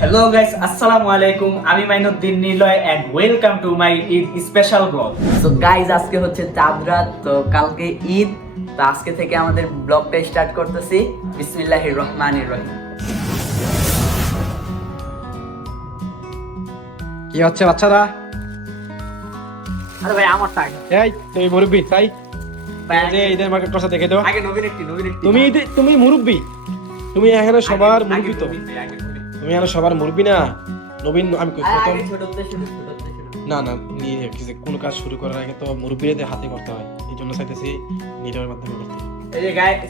Hello guys, আসসালামু আলাইকুম। আমি Mainuddin Niloy and welcome to my Eid special blog. তো গাইজ আজকে হচ্ছে চাঁদ রাত, তো কালকে ঈদ। তো আজকে থেকে আমাদের ব্লগটা স্টার্ট করতেছি। বিসমিল্লাহির রহমানির রহিম। কি হচ্ছে বাচ্চারা? আরে ভাই আমার টাকা এই তুমি মুরব্বি তাই? যে ঈদের মার্কেট করছে দেখে দাও। আগে নবীন একটি তুমি মুরব্বি, তুমি এখানে সবার মুরব্বি। তো তুমি এখানে সবার মুরব্বি না? নবীন আমি প্রথম না না কোন কাজ শুরু করার আগে তো মুরব্বিদের হাতে করতে হয়, এই জন্য চাইতেছি নিডার মাধ্যমে করতে। এই যে গাইস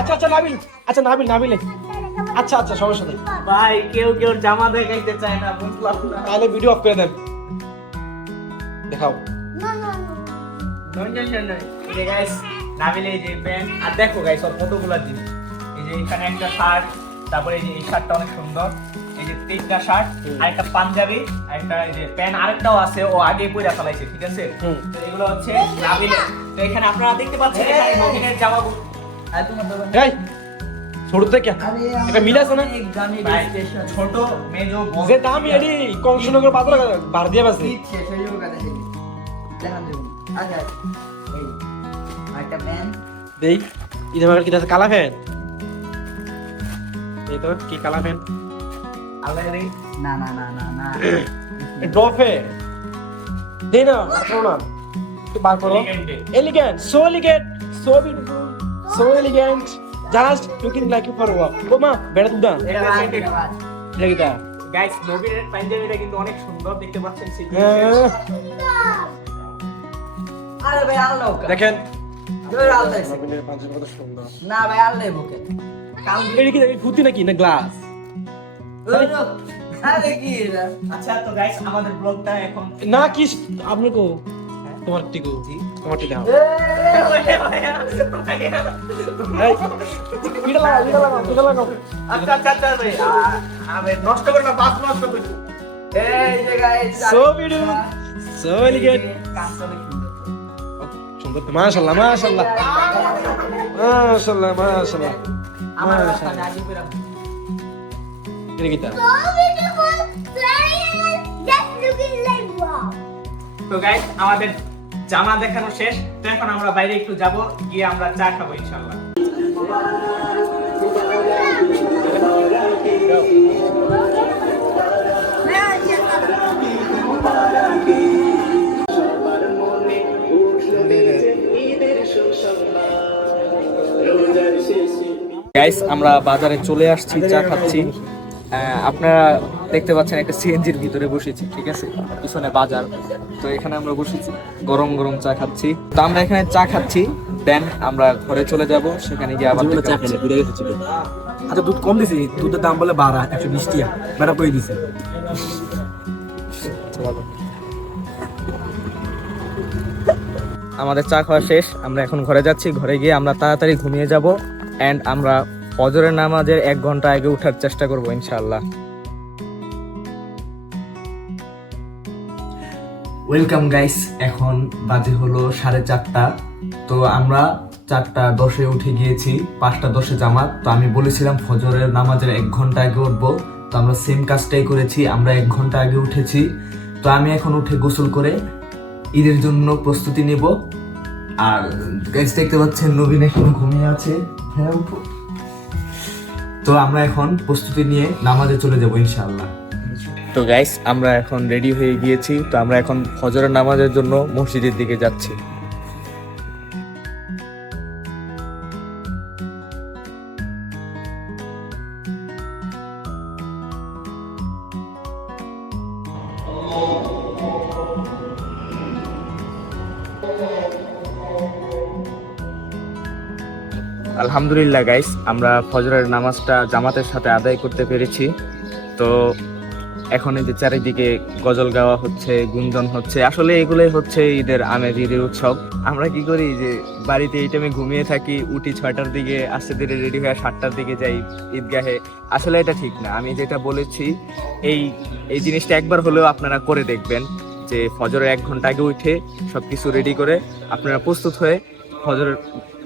আচ্ছা নাবিল, নাবিল আচ্ছা সমস্যা নেই ভাই, কেউ জামা দেখাইতে চায় না, বুঝলাম না। তাহলে ভিডিও অফ করে দেন, দেখাও। এই যে গাইস নাবিল এই যে প্যান্ট, আর দেখো গাইস ওর কতগুলো জিনিস। এই যে এখানে একটা শার্ট, তারপরে এই যে এই শার্টটা অনেক সুন্দর, এই যে তিনটা শার্ট আর একটা পাঞ্জাবি, আর একটা এই যে প্যান্ট আরেকটাও আছে, ও আগে পয়রা ফেলাইছে, ঠিক আছে। তো এগুলো হচ্ছে নাবিলের। তো এখানে আপনারা দেখতে পাচ্ছেন এখানে নবীনের জামাগুলো। আর তোমার দাদা এই ছোট থেকে একটা মিল আছে না? ভাই, ছোট মেজো যে দাম এডি কংসনগর বাজার বার দিয়ে বাসে শেষ হয়ে যাবে গাড়ি থেকে দেখান দেব। আচ্ছা এই একটা প্যান দেই। ঈদের মার্কেট কি আছে? কালা ফ্যান। এই তো কি কালা ফ্যান? আলাদা না না না না না ড্রপে দেই না, রাখো না, একটু বার করো। Elegant, so beautiful, so elegant, just looking like you for walk. ও মা বেড়া দুদা এটা লাগিটা। গাইস, নবীনের পাঞ্জাবিটা কিন্তু অনেক সুন্দর, দেখতে পাচ্ছেন আরে ভাই আল্লাহ দেখেন তোর আল্লাহ নবীনের পাঞ্জাবি কত সুন্দর। না ভাই আল্লাহ বুকে কাল এটা কি ফুটি নাকি না গ্লাস? আরে কি এটা? আচ্ছা, তো গাইস আমাদের ব্লগটা এখন না কি আপনি কো তোমার টিকু তোমার টি দাও। এই এটা লাগাও। আচ্ছা ভাই, আমি নষ্ট করে না, বাস নষ্ট করে। এই যে guys so beautiful, so elegant, কাঁচলে সুন্দর। সুন্দর। মাশাআল্লাহ মাশাআল্লাহ মাশাআল্লাহ। আমার রাস্তা গাড়ি পেরা এটা কি তা? তো গাইস আমাদের জামা দেখানো শেষ। তো এখন আমরা বাইরে একটু যাব, গিয়ে আমরা চা খাবো ইনশাআল্লাহ। গাইস আমরা বাজারে চলে আসছি, চা খাচ্ছি। আপনারা দেখতে পাচ্ছেন একটা সিএনজির ভিতরে বসেছি, ঠিক আছে, পিছনে বাজার। তো এখানে আমরা বসেছি, গরম গরম চা খাচ্ছি। তো আমরা এখানে চা খাচ্ছি, দেন আমরা ঘরে চলে যাব, সেখানে গিয়ে আবার চা খাচ্ছি। আচ্ছা দুধ কম দিছি, দুধের দাম বলে 120 টাকা ম্যাডাম কই দিছে। আমাদের চা খাওয়া শেষ, আমরা এখন ঘরে যাচ্ছি। ঘরে গিয়ে আমরা তাড়াতাড়ি ঘুমিয়ে যাব এন্ড আমরা ফজরের নামাজের 1 ঘন্টা আগে ওঠার চেষ্টা করব ইনশাআল্লাহ। ওয়েলকাম গাইস, এখন বাজে হলো 4:30। তো আমরা 4:10 উঠে গিয়েছি, 5:10 জামাত। তো আমি বলেছিলাম ফজরের নামাজের 1 ঘন্টা আগে উঠবো, তো আমরা সেম কাজটাই করেছি, আমরা 1 ঘন্টা আগে উঠেছি। তো আমি এখন উঠে গোসল করে ঈদের জন্য প্রস্তুতি নেব। আর গাইস দেখতে পাচ্ছেন নবীন এখন ঘুমিয়ে আছে। তো আমরা এখন প্রস্তুতি নিয়ে নামাজে চলে যাব ইনশাআল্লাহ। তো গাইস আমরা এখন রেডি হয়ে গিয়েছি। তো আমরা এখন ফজরের নামাজের জন্য মসজিদের দিকে যাচ্ছি। আলহামদুলিল্লাহ গাইস, আমরা ফজরের নামাজটা জামাতের সাথে আদায় করতে পেরেছি। তো এখন এই যে চারিদিকে গজল গাওয়া হচ্ছে, গুঞ্জন হচ্ছে, আসলে এগুলোই হচ্ছে ঈদের আমেজ, ঈদের উৎসব। আমরা কি করি যে বাড়িতে এই টাইমে ঘুমিয়ে থাকি, উঠি 6টার দিকে, আস্তে ধীরে রেডি হয়ে 7টার দিকে যাই ঈদগাহে। আসলে এটা ঠিক না। আমি যেটা বলেছি এই জিনিসটা একবার হলেও আপনারা করে দেখবেন, যে ফজরের 1 ঘন্টা আগে উঠে সবকিছু রেডি করে আপনারা প্রস্তুত হয়ে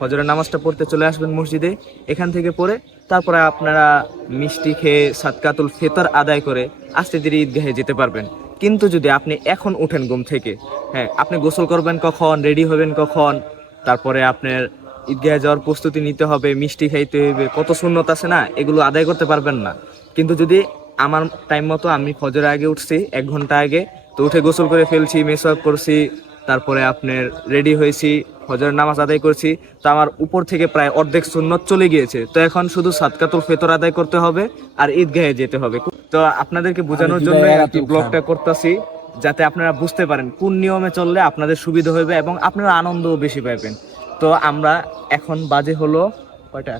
ফজরের নামাজটা পড়তে চলে আসবেন মসজিদে। এখান থেকে পড়ে তারপরে আপনারা মিষ্টি খেয়ে সাদকাতুল ফিতর আদায় করে আস্তে ধীরে ঈদগাহে যেতে পারবেন। কিন্তু যদি আপনি এখন উঠেন ঘুম থেকে, হ্যাঁ, আপনি গোসল করবেন কখন, রেডি হবেন কখন, তারপরে আপনার ঈদগাহে যাওয়ার প্রস্তুতি নিতে হবে, মিষ্টি খাইতে হবে, কত সুন্নত আছে না, এগুলো আদায় করতে পারবেন না। কিন্তু যদি আমার টাইম মতো, আমি ফজরের আগে উঠছি 1 ঘন্টা আগে, তো উঠে গোসল করে ফেলছি, মেসওয়াক করছি, তারপরে আপনার রেডি হয়েছি, ফজরের নামাজ আদায় করছি, তো আমার উপর থেকে প্রায় অর্ধেক সুন্নত চলে গিয়েছে। তো এখন শুধু সাদকাতুল ফিতর আদায় করতে হবে আর ঈদগাহে যেতে হবে। তো আপনাদেরকে বোঝানোর জন্য আর কি ব্লগটা করতেছি, যাতে আপনারা বুঝতে পারেন কোন নিয়মে চললে আপনাদের সুবিধা হবে এবং আপনারা আনন্দও বেশি পাবেন। তো আমরা এখন বাজে হলো কয়টা,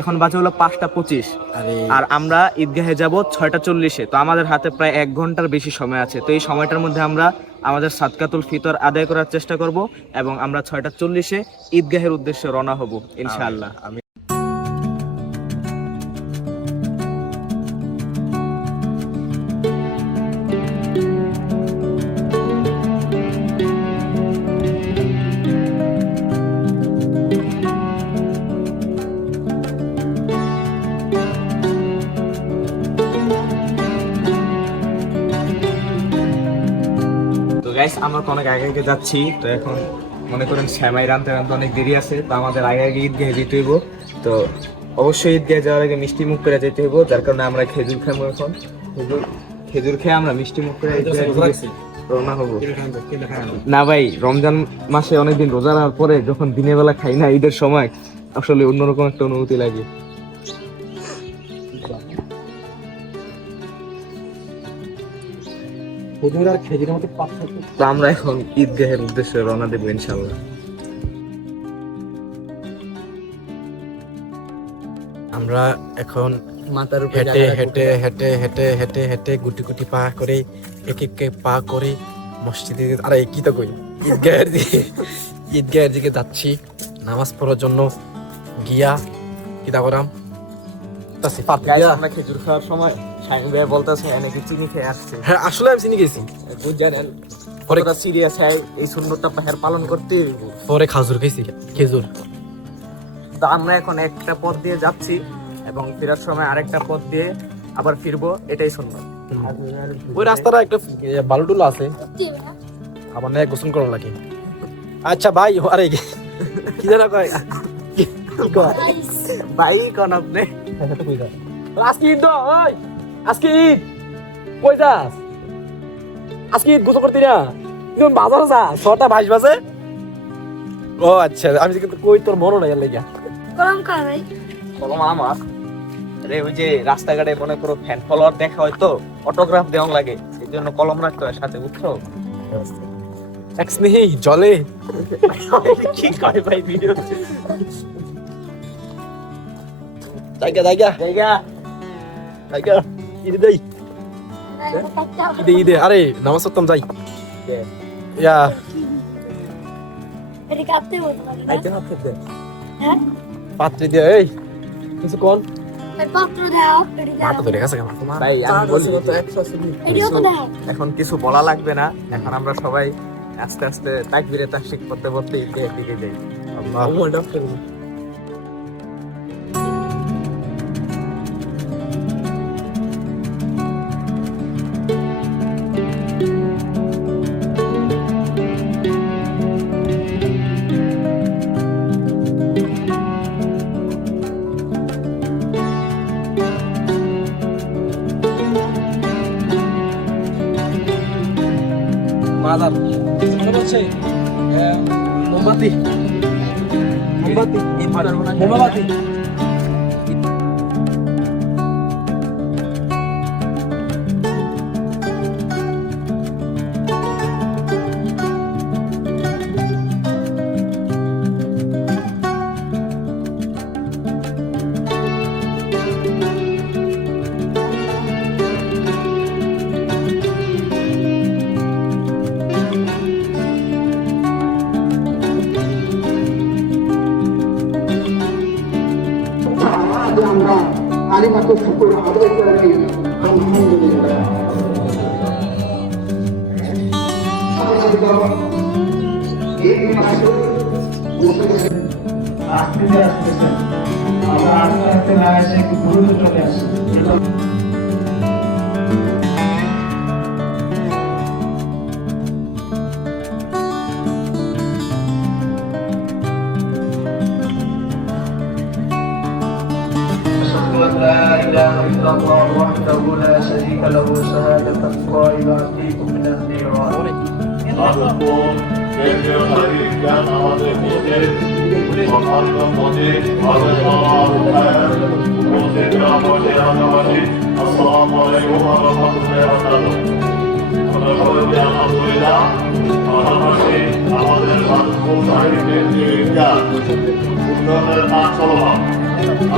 এখন বাজে হলো 5টা 25, আর আমরা ঈদগাহে যাব 6টা 40-এ। তো আমাদের হাতে প্রায় 1 ঘন্টার বেশি সময় আছে। তো এই সময়টার মধ্যে আমরা আমাদের সাদকাতুল ফিতর আদায় করার চেষ্টা করব এবং আমরা 6টা 40-এ ঈদগাহের উদ্দেশ্যে রওনা হব ইনশাআল্লাহ। তো গাইস, আমরা তো অনেক আগে আগে যাচ্ছি। তো এখন মনে করেন শ্যামাই রানতে রানতে অনেক দেরি আছে, তো আমাদের আগে আগে ঈদগাহে যেতে হইব। তো অবশ্যই ঈদগাহে যাওয়ার আগে মিষ্টি মুখ করে যেতে হইব, যার কারণে আমরা খেজুর খাবো। এখন খেজুর খেয়ে আমরা মিষ্টি মুখ করে রওনা হবো। না ভাই, রমজান মাসে অনেকদিন রোজা রাখার পরে যখন দিনের বেলা খাই না ঈদের সময়, আসলে অন্যরকম একটা অনুভূতি লাগে। তো আমরা এখন ঈদগাহের উদ্দেশ্যে রওনা দেবো ইনশাআল্লাহ। আমরা এখন মাথার উপরে হেঁটে হেঁটে হেঁটে হেঁটে হেঁটে হেঁটে গুটি গুটি পা করে এক এক পা করে মসজিদে, আরে কি তো কই, ঈদগাহের দিকে যাচ্ছি নামাজ পড়ার জন্য। গিয়া কিতা করাম আমরা খেজুর খাওয়ার সময় শাইন ভাই বলতেছে নাকি চিনি খেয়ে আসছে। হ্যাঁ, আসলে আমি চিনি গেছি। বুঝছেন কতটা সিরিয়াস হয় এই সুন্নতটা পালন করতে। পরে খাজুর খাইছি, খেজুর। তো আমরা এখন একটা পথ দিয়ে যাচ্ছি এবং ফেরার সময় আরেকটা পথ দিয়ে আবার ফিরবো, এটাই সুন্নত। ওই রাস্তাটা একটা বালুটুলো আছে, আমার না গোসল করা লাগে। আচ্ছা ভাই, আরে কি জানা কয়, কি কয় ভাই কোন আপনি? আজকে ঈদ তো, ওই আজকে ঈদ, কই যাস? আজকে ঈদ গোসল করতি না? তুমি বাজারে যা, 6টা 22 বাজে। ও আচ্ছা, আমি কিন্তু কই তোর মনে নাই লাগিয়া কলম কার ভাই? কলম আমার রে। ওই যে রাস্তাঘাটে মনে করো ফ্যান ফলোয়ার দেখা হয়, তো অটোগ্রাফ দেওয়া লাগে, এই জন্য কলম রাখতে হয় সাথে, বুঝছো? এক স্নেহি জলে কি কয় ভাই ভিডিও জায়গা জায়গা জায়গা জায়গা ঈদে দেই, ঈদে ঈদে, আরে নামাজ পড়তাম যাই। ইয়া এটা কাটতে বলতে পারি না? আইতে হাতে দে হ্যাঁ, পাত্রে দিয়ে, এই কিছু কোন এই পত্র দাও, এটা দাও, মাথা ধরে গেছে আমার। ভাই আমি বলি এটাও তো দাও। এখন কিছু বলা লাগবে না, এখন আমরা সবাই আস্তে আস্তে তাকবীরে তাহশীক করতে করতে ঈদগাহের দিকে যাই। আল্লাহ মাদার মনে হচ্ছে মোমবাতি মোমবাতি মোমবাতি। আমরা আলিমাকে শুকর আদায় করে নিই। আলহামদুলিল্লাহ। এই মাসে আসতেছেন, আমরা আস্তে আস্তে পবিত্রতাকে আছে لا إله إلا الله وحده لا شريك له شهادة قائلة فيكم من النيران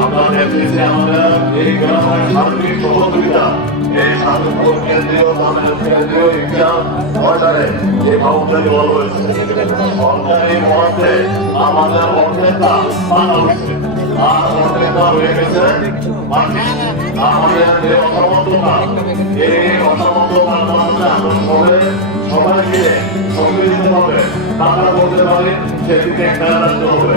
আমরা দেখতেছি আমাদের এই গ্রামের সার্বিক সহযোগিতা এই সার্বিক কেন্দ্রীয় কেন্দ্রীয় এক্সাম অর্ডারে এই বাউন্ডারি বল হয়েছে সরকারি মধ্যে আমাদের অর্ধেকটা মানা হয়েছে আর অর্ধেকটা হয়ে গেছে আমাদের যে অসমর্থতা এই অসমর্থতার কারণে আমরা সবাই মিলে সম্মিলিতভাবে টাকা বলতে পারি সেদিকে খেয়াল রাখতে হবে।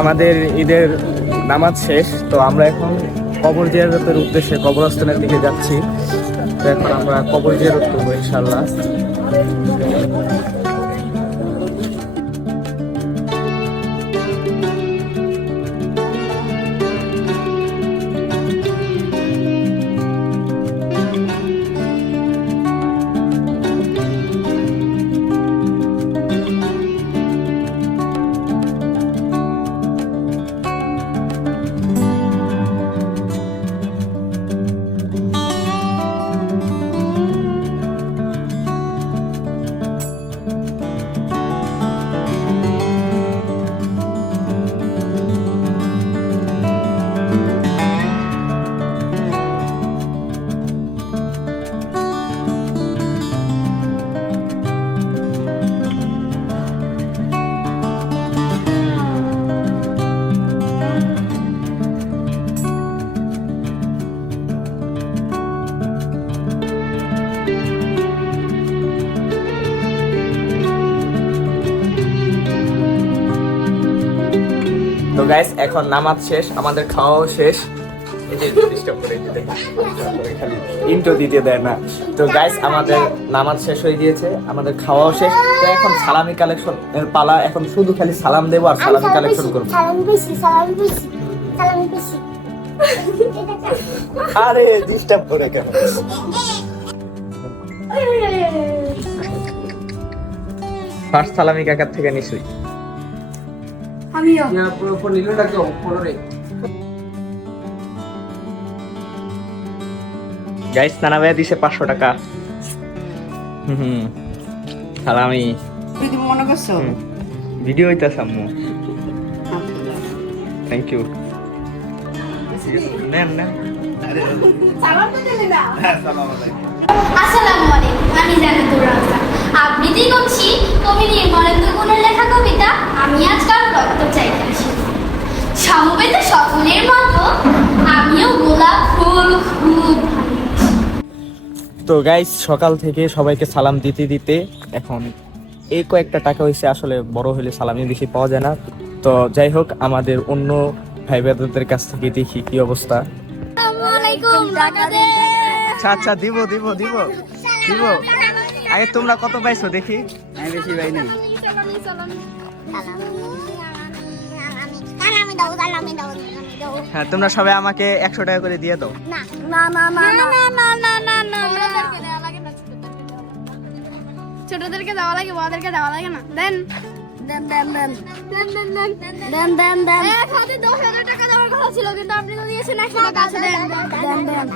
আমাদের ঈদের নামাজ শেষ, তো আমরা এখন কবর জিয়ারতের উদ্দেশ্যে কবরস্থানের দিকে যাচ্ছি। তো এখন আমরা কবর জিয়ারত করবো ইনশাআল্লাহ। তো গাইস এখন নামাজ শেষ, আমাদের খাওয়াও শেষ। এই যে ডিস্টার্ব করে দিতে খালি ইন্ট্রো দিতে দেয় না। তো গাইস আমাদের নামাজ শেষ হয়ে গিয়েছে, আমাদের খাওয়াও শেষ। তো এখন সালামি কালেকশন এর পালা, এখন শুধু খালি সালাম দেব আর সালামি কালেকশন করব। সালাম বেশি আরে ডিস্টার্ব করে কেন? ফার্স্ট সালামি কাকার থেকে নিছই। আমিও গাইস নানা ভাইয়া দিছে 500 টাকা। সালামি তুই মনে করছো ভিডিও হইতাছে আম্মু। Thank you. নেন নেন। সালাম তো দিলি না। আসসালামু আলাইকুম, আমি জান্নাতুর রাজা আবৃত্তি করছি কবি নির্মলেন্দু গুণের লেখা কবিতা আমি আজকাল রক্ত চাইতে আসি। সমবেত সকলের মতো আমিও গোলাপ ফুল খুব তো গাইস সকাল থেকে সবাইকে সালাম দিতে দিতে এখন এই কয়েকটা টাকা হয়েছে। আসলে বড় হলে সালামি বেশি পাওয়া যায় না। তো যাই হোক, আমাদের অন্য ভাই ব্রাদারদের কাছ থেকে দেখি কি অবস্থা। আসসালামু আলাইকুম, টাকা দে। আচ্ছা আচ্ছা দিব দিব দিব দিব। আগে তোমরা কত পাইছো দেখি? আমি বেশি পাই নাই। হ্যাঁ তোমরা সবাই আমাকে 100 টাকা করে দিয়ে দাও। না না না না না না না না ছোটদেরকে দেওয়া লাগে, বড়দেরকে দেওয়া লাগে না। দেন দেন দেন দেন দেন দেন দেন দেন দেন দেন এক হাতে 10,000 টাকা দেওয়ার কথা ছিল কিন্তু আপনি তো দিয়েছেন 100 টাকা আছে দেন দেন দেন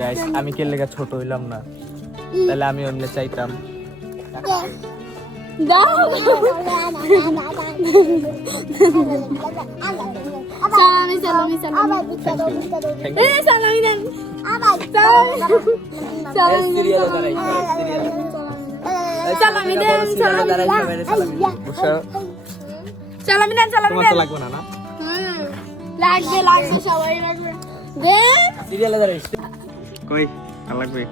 গাইস আমি কে লেগে ছোট হইলাম না, তাহলে আমি অন্য চাইতাম। দাও সালামি সালামি সালামি এ সালামি দেন সালামি দেন সালামি দেন সালামি দেন সালামি তোমার দেন তো লাগবে না না? লাগবে লাগবে সবাই লাগবে দেন সিরিয়ালে দাঁড়াই কই আর লাগবে?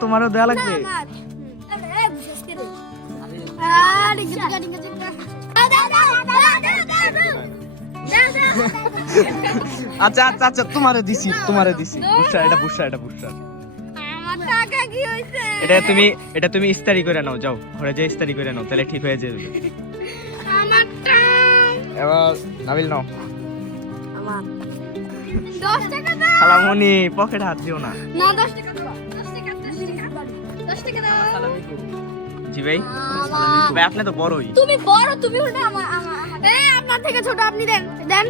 তোমারও দেয়া লাগবে? আচ্ছা আচ্ছা আচ্ছা, তোমারে দিছি বুঝছা, এটা বুঝছা, এটা বুঝছা। এটা তুমি ইস্তারি করে নাও, যাও ঘরে যে ইস্তারি করে নাও, তাহলে ঠিক হয়ে যাবে। এবার নাবিল নাও। খালামণি পকেটে হাত দিও না। জি ভাই, ভাই আপনি তো বড়ই। তুমি বড়, তুমি উল্টা এই আপনার থেকে ছোট, আপনি দেন দেন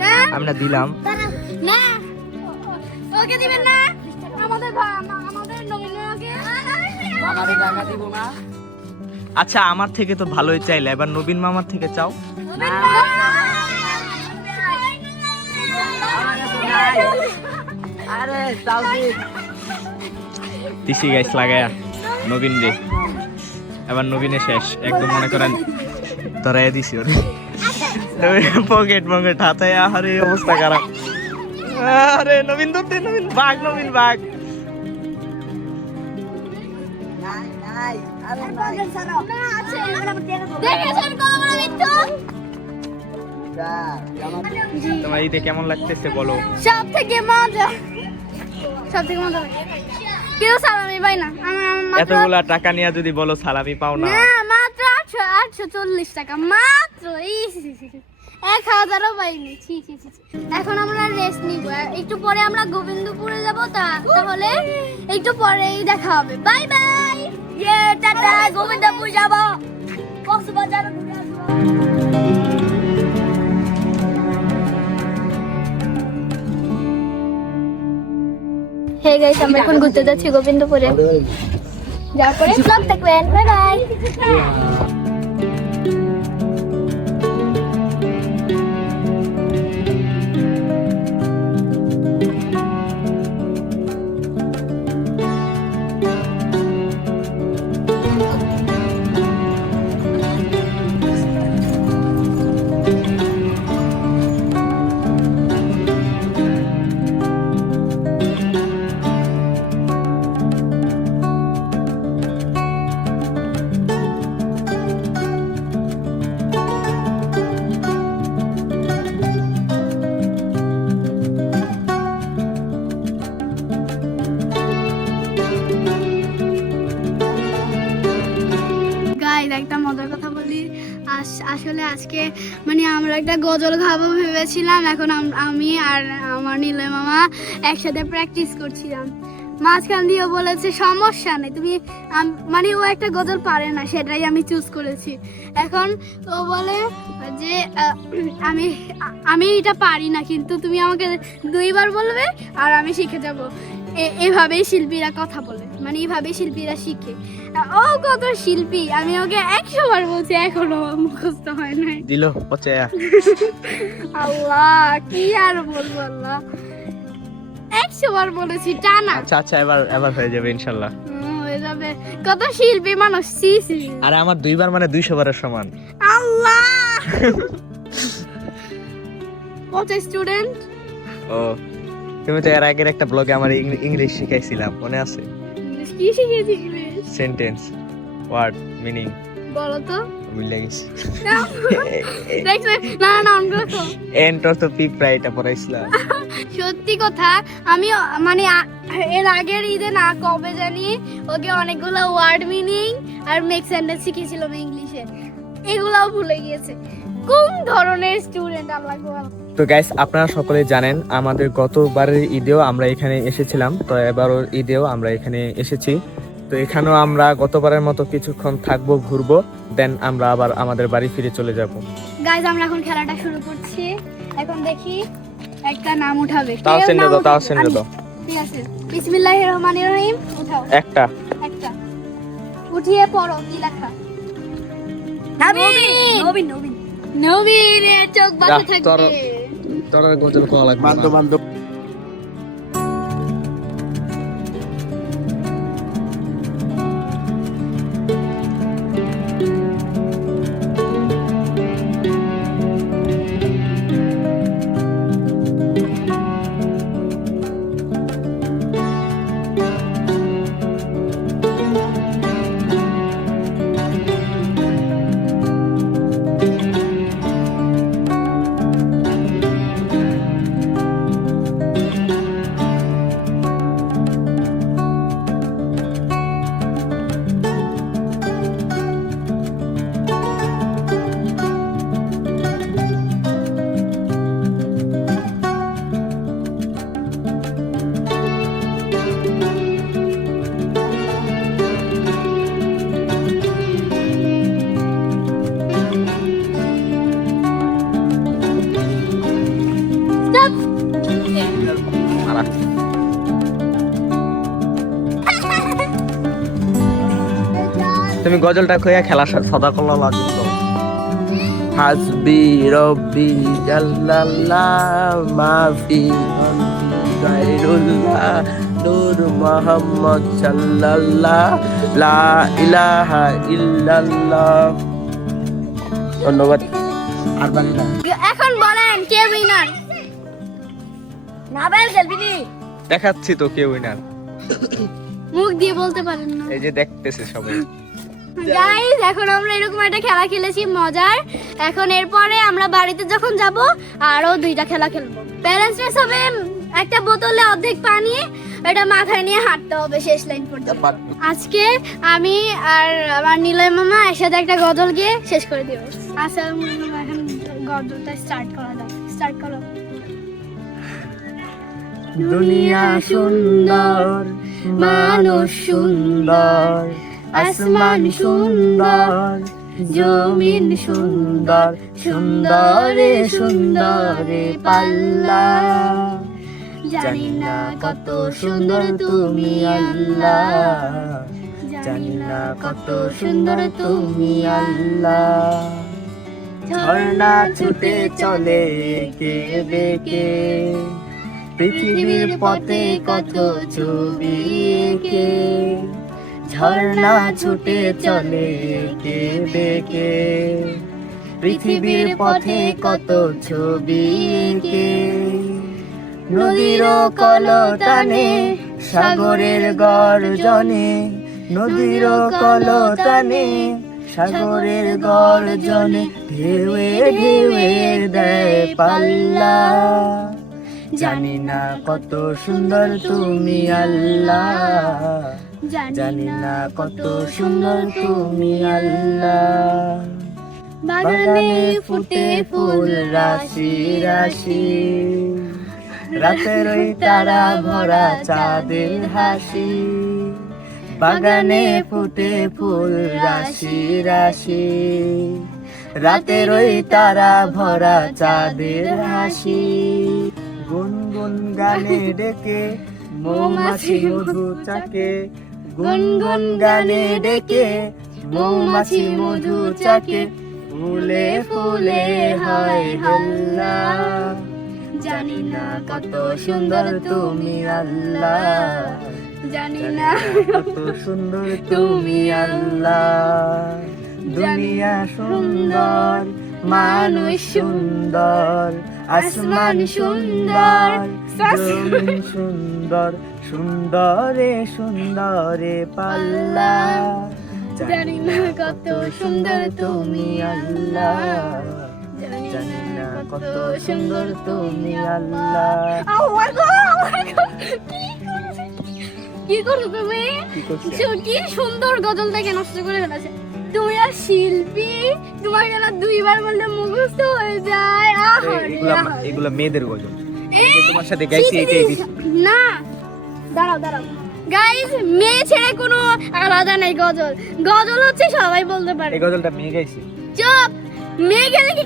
দেন। আমরা দিলাম না ওকে দিবেন না, আমাদের আমাদের নবীনকে আমারে টাকা দিব না। আচ্ছা আমার থেকে তো ভালোই চাইলে, এবার নবীন মামার থেকে চাও। আরে সাউদি দিছি গাইস লাগায়া নবীন রে, এবার নবীনে শেষ একদম, মনে করেন ধরাই দিছি ওরে পকেট হাতে। আরে অবস্থা খারাপ। আরে নবীন ধরতে, নবীন বাঘ, নবীন বাঘ। তোমার ঈদে কেমন লাগতেছে বলো? সব থেকে মজা কেউ সালামি পাই না। এতগুলা টাকা নিয়ে যদি বলো সালামি পাও না? মাত্র 840 টাকা মাত্র, 1000ও পাইনি। এখন আমরা রেস্ট নিব, একটু পরে আমরা গোবিন্দপুরে যাব, তাহলে একটু পরেই দেখা হবে। Bye bye, tata. গোবিন্দপুর যাব, কক্সবাজার ঘুরে আসবো। হে গাইস, আমরা এখন ঘুরতে যাচ্ছি গোবিন্দপুরে, যাওয়ার পরে ব্লগ দেখবেন। Bye bye. একটা মজার কথা বলি, আসলে আজকে মানে আমরা একটা গজল গাবো ভেবেছিলাম। এখন আমি আর আমার নিলয় মামা একসাথে প্র্যাকটিস করছিলাম। মাঝখান দিয়ে বলেছে সমস্যা নেই, তুমি মানে ও একটা গজল পারে না, সেটাই আমি চুজ করেছি। এখন ও বলে যে আমি এটা পারি না, কিন্তু তুমি আমাকে 2 বার বলবে আর আমি শিখে যাব। এভাবেই শিল্পীরা কথা বলে, মানে এইভাবেই শিল্পীরা শিখে। ও কত শিল্পী, আমি ওকে 100 বার বলছি, এখনো মুখস্থ হয় নাই। দিল পচায়া। আল্লাহ কি আর বলবো, আল্লাহ 100 বার বলেছি টানা। আচ্ছা আচ্ছা, এবার হয়ে যাবে ইনশাআল্লাহ। হয়ে যাবে, কত শিল্পী মানুষ। সি আরে আমার 2 বার মানে 200 বারের সমান। আল্লাহ কত স্টুডেন্ট। ও তুমি তো এর আগের একটা ব্লগে আমার ইংলিশ শিখাইছিলাম, মনে আছে? কি শিখিয়েছিস? সেন্টেন্স, ওয়ার্ড, মিনিং বলো তো। ভুলে গেছি। দেখছো না না অন করো। এন্ড অফ দ্য পিঁপড়া এটা পড়াইছিলাম। সত্যি কথা, আমি মানে এর আগের ঈদে না কবে জানি ওকে অনেকগুলো ওয়ার্ড মিনিং আর মেক সেন্টেন্স শিখিয়েছিলাম ইংলিশে। এগুলাও ভুলে গিয়েছে। কোন ধরনের স্টুডেন্ট আল্লাহ গো আল্লাহ। তো গাইস আপনারা সকলে জানেন আমাদের গতবারের ঈদেও আমরা এখানে এসেছিলাম, তো এবারের ঈদেও আমরা এখানে এসেছি। তো এখানেও আমরা গতবারের মতো কিছুক্ষণ থাকবো, ঘুরবো, দেন আমরা আবার আমাদের বাড়ি ফিরে চলে যাব। গাইস আমরা এখন খেলাটা শুরু করছি। এখন দেখি একটা নাম উঠাবে। তাও কেউ সেন্ড নাম দাও, তাও উঠাবে। সেন্ড দাও। ঠিক আছে, বিসমিল্লাহির রহমানির রহিম। উঠাও একটা একটা, উঠিয়ে পড়ো কি লেখা। নবীন নবীন নবীন নবীনের চোখ বাঁধা যা, তোর- থাকবে। তোরা গজল কোয়া লাগবে না। তুমি গজলটা কইয়া খেলার সাথে সদা করলা লাগবে তো। হাসবি রব্বি জাল্লাল্লাহ মাফি গায়রুল্লাহ নূর মুহাম্মদ সাল্লাল্লাহ লা ইলাহা ইল্লাল্লাহ। ধন্যবাদ। আর বাকি না। এখন বলেন কে উইনার? নাবেল গেলবিনি দেখাচ্ছি তো কে উইনার, মুখ দিয়ে বলতে পারেন না। এই যে দেখতেছে সবাই। গাইস এখন আমরা এরকম একটা খেলা খেলেছি মজার। এখন এরপরে আমরা বাড়িতে যখন যাব আরো দুইটা খেলা খেলবো। ব্যালেন্স রেস হবে, একটা বোতলে অর্ধেক পানি, এটা মাথায় নিয়ে হাঁটতে হবে শেষ লাইন পর্যন্ত। আজকে আমি আর আমার নিলয় মামা একসাথে একটা গজল গিয়ে শেষ করে দিব। আচ্ছা এখন গজলটা স্টার্ট করা যাক। স্টার্ট করো। দুনিয়া সুন্দর, মানুষ সুন্দর, আসমান সুন্দর, জমিন সুন্দর, সুন্দরে সুন্দরে পাল্লা। জানি না কত সুন্দর তুমি আল্লাহ, জানি না কত সুন্দর তুমি আল্লাহ। ঝর্ণা ছুটে চলে কে বেঁকে, পৃথিবীর পথে কত ছবি এঁকে। ঝর্ণা ছুটে চলে কে বেঁকে, পৃথিবীর পথে কত ছবি এঁকে। নদীর কলতানে সাগরের গর্জনে, নদীর কলতানে সাগরের গর্জনে, ঢেউয়ে ঢেউয়ে দেয় পাল্লা। জানি না কত সুন্দর তুমি আল্লাহ, জানি না কত সুন্দর তুমি আল্লাহ। বাগানে ফুটে ফুল রাশি রাশি, রাতের ওই তারা ভরা চাঁদের হাসি। বাগানে ফুটে ফুল রাশি রাশি, রাতের ওই তারা ভরা চাঁদের হাসি। গুনগুন গানে ডেকে মৌমাছি মধু চাকে, গুনগুন গানে ডেকে মৌমাছি মধু চাকে। ফুলে ফুলে হয় হল্লা, জানি না কত সুন্দর তুমি আল্লাহ, জানি না কত সুন্দর তুমি আল্লাহ। দুনিয়া সুন্দর, মানুষ সুন্দর, আসমান সুন্দর, জমিন সুন্দর, সুন্দরে সুন্দরে পাল্লা। জানি না কত সুন্দর তুমি আল্লাহ, জানি না কত সুন্দর তুমি আল্লাহ। কি করছো তুমি? কি সুন্দর গজল দেখে নষ্ট করে ফেলেছে। তুমি আর শিল্পী তোমাকে না দুইবার বললে মুখস্থ হয়ে যায় এগুলা মেয়েদের গজল। এই যে তোমার সাথে গাইছি এটাই দিছি। না দাঁড়াও দাঁড়াও গাইস, মেয়ে ছেড়ে কোনো আলাদা নাই গজল। গজল হচ্ছে সবাই বলতে পারে। এই গজলটা মেয়ে গাইছি। চুপ, মেয়ে গেলে কি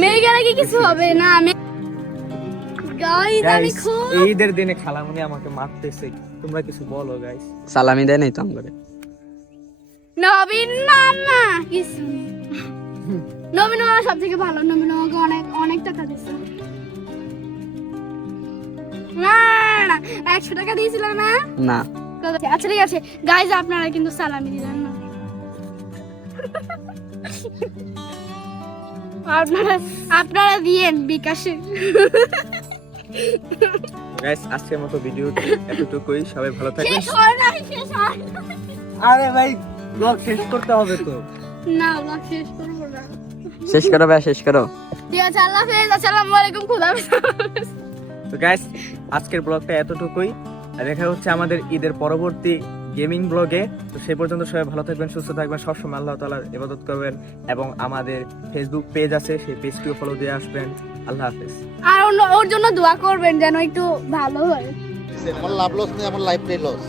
মেয়ে গেলে কি কিছু হবে না? গাইস আমি Guys, খুব এই ঈদের দিনে খালামুনি আমাকে মারতেছে, তোমরা কিছু বলো গাইস। সালামি দেয় নাই তো আমাকে। নবীন না কিছু নবীন সব থেকে ভালো। নবীন আমাকে অনেক অনেক টাকা দিচ্ছে। না না 100 টাকা দিয়েছিল না? না আচ্ছা ঠিক আছে গাইজ, আপনারা কিন্তু সালামি দিলেন না। আপনারা দিয়েন বিকাশে। গাইস আজকের মতো ভিডিও এতটুকুই, সবাই ভালো থাকবেন। শেষ হয় না, শেষ হয় না। আরে ভাই ব্লগ শেষ করতে হবে তো। না ব্লগ শেষ করবো না। শেষ করো ভাই, শেষ করো। ঠিক আছে, আল্লাহ হাফেজ, আসসালামু আলাইকুম, খুদা হাফেজ। তো গাইস আজকের ব্লগটা এতটুকুই, আর দেখা হচ্ছে আমাদের ঈদের পরবর্তী গেমিং ব্লগে। তো সেই পর্যন্ত সবাই ভালো থাকবেন, সুস্থ থাকবেন, সবসময় আল্লাহ তাআলার ইবাদত করবেন, এবং আমাদের ফেসবুক পেজ আছে, সেই পেজটিও ফলো দিয়ে আসবেন। আল্লাহ হাফেজ। আর ওর জন্য দোয়া করবেন যেন একটু ভালো হয়। আমার লাভ লস নেই, আমার লাইফটাই লস।